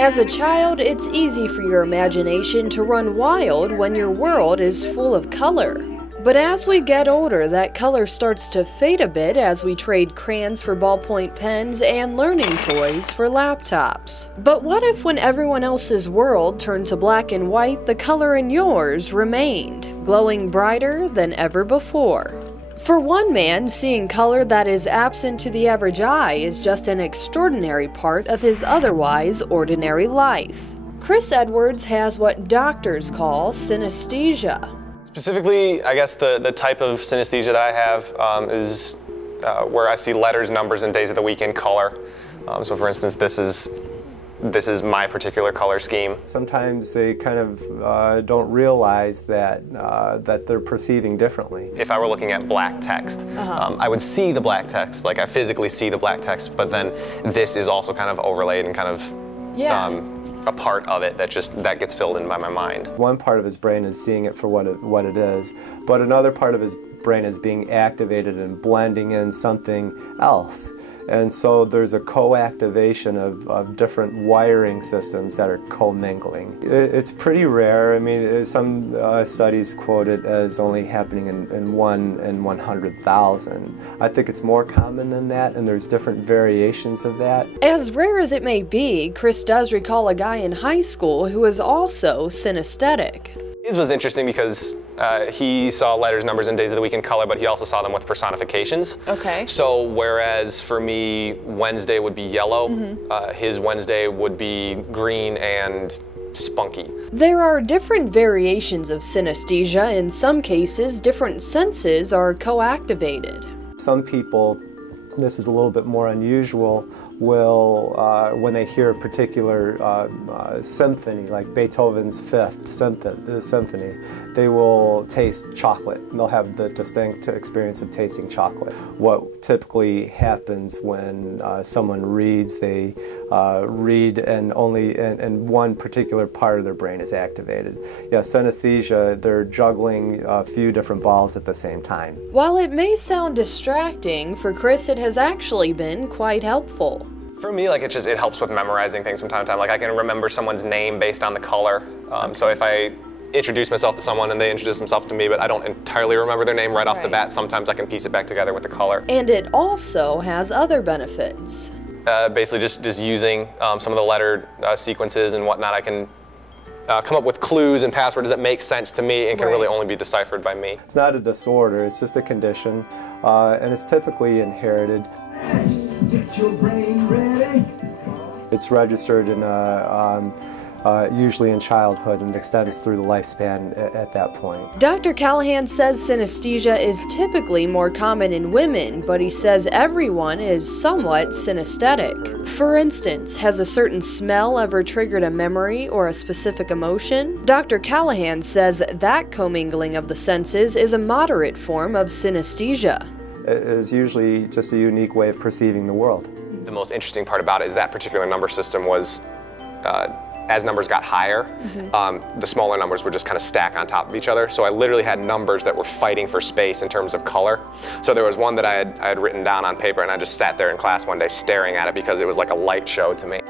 As a child, it's easy for your imagination to run wild when your world is full of color. But as we get older, that color starts to fade a bit as we trade crayons for ballpoint pens and learning toys for laptops. But what if when everyone else's world turned to black and white, the color in yours remained, glowing brighter than ever before? For one man, seeing color that is absent to the average eye is just an extraordinary part of his otherwise ordinary life. Chris Edwards has what doctors call synesthesia. Specifically, I guess the type of synesthesia that I have is where I see letters, numbers, and days of the week in color. So for instance, this is my particular color scheme. Sometimes they kind of don't realize that that they're perceiving differently. If I were looking at black text, I would see the black text, like I physically see the black text, but then this is also kind of overlaid and kind of a part of it that gets filled in by my mind. One part of his brain is seeing it for what it is, but another part of his brain is being activated and blending in something else. And so there's a co-activation of different wiring systems that are commingling. It's pretty rare. I mean, some studies quote it as only happening in 1 in 100,000. I think it's more common than that, and there's different variations of that. As rare as it may be, Chris does recall a guy in high school who is also synesthetic. His was interesting because he saw letters, numbers, and days of the week in color, but he also saw them with personifications. Okay. So whereas for me, Wednesday would be yellow, his Wednesday would be green and spunky. There are different variations of synesthesia. In some cases, different senses are co-activated. Some people, this is a little bit more unusual, will, when they hear a particular symphony, like Beethoven's Fifth Symphony, they will taste chocolate. They'll have the distinct experience of tasting chocolate. What typically happens when someone reads, they read and only and one particular part of their brain is activated. Yeah, synesthesia, they're juggling a few different balls at the same time. While it may sound distracting, for Chris it has actually been quite helpful. For me, like it helps with memorizing things from time to time. Like I can remember someone's name based on the color. So if I introduce myself to someone and they introduce themselves to me, but I don't entirely remember their name right off the bat, sometimes I can piece it back together with the color. And it also has other benefits. Basically just using some of the letter sequences and whatnot, I can come up with clues and passwords that make sense to me and can really only be deciphered by me. It's not a disorder, it's just a condition, and it's typically inherited. Get your brain ready. It's registered in usually in childhood and extends through the lifespan at that point. Dr. Callahan says synesthesia is typically more common in women, but he says everyone is somewhat synesthetic. For instance, has a certain smell ever triggered a memory or a specific emotion? Dr. Callahan says that commingling of the senses is a moderate form of synesthesia. It is usually just a unique way of perceiving the world. The most interesting part about it is that particular number system was, as numbers got higher, the smaller numbers would just kind of stack on top of each other. So I literally had numbers that were fighting for space in terms of color. So there was one that I had written down on paper, and I just sat there in class one day staring at it because it was like a light show to me.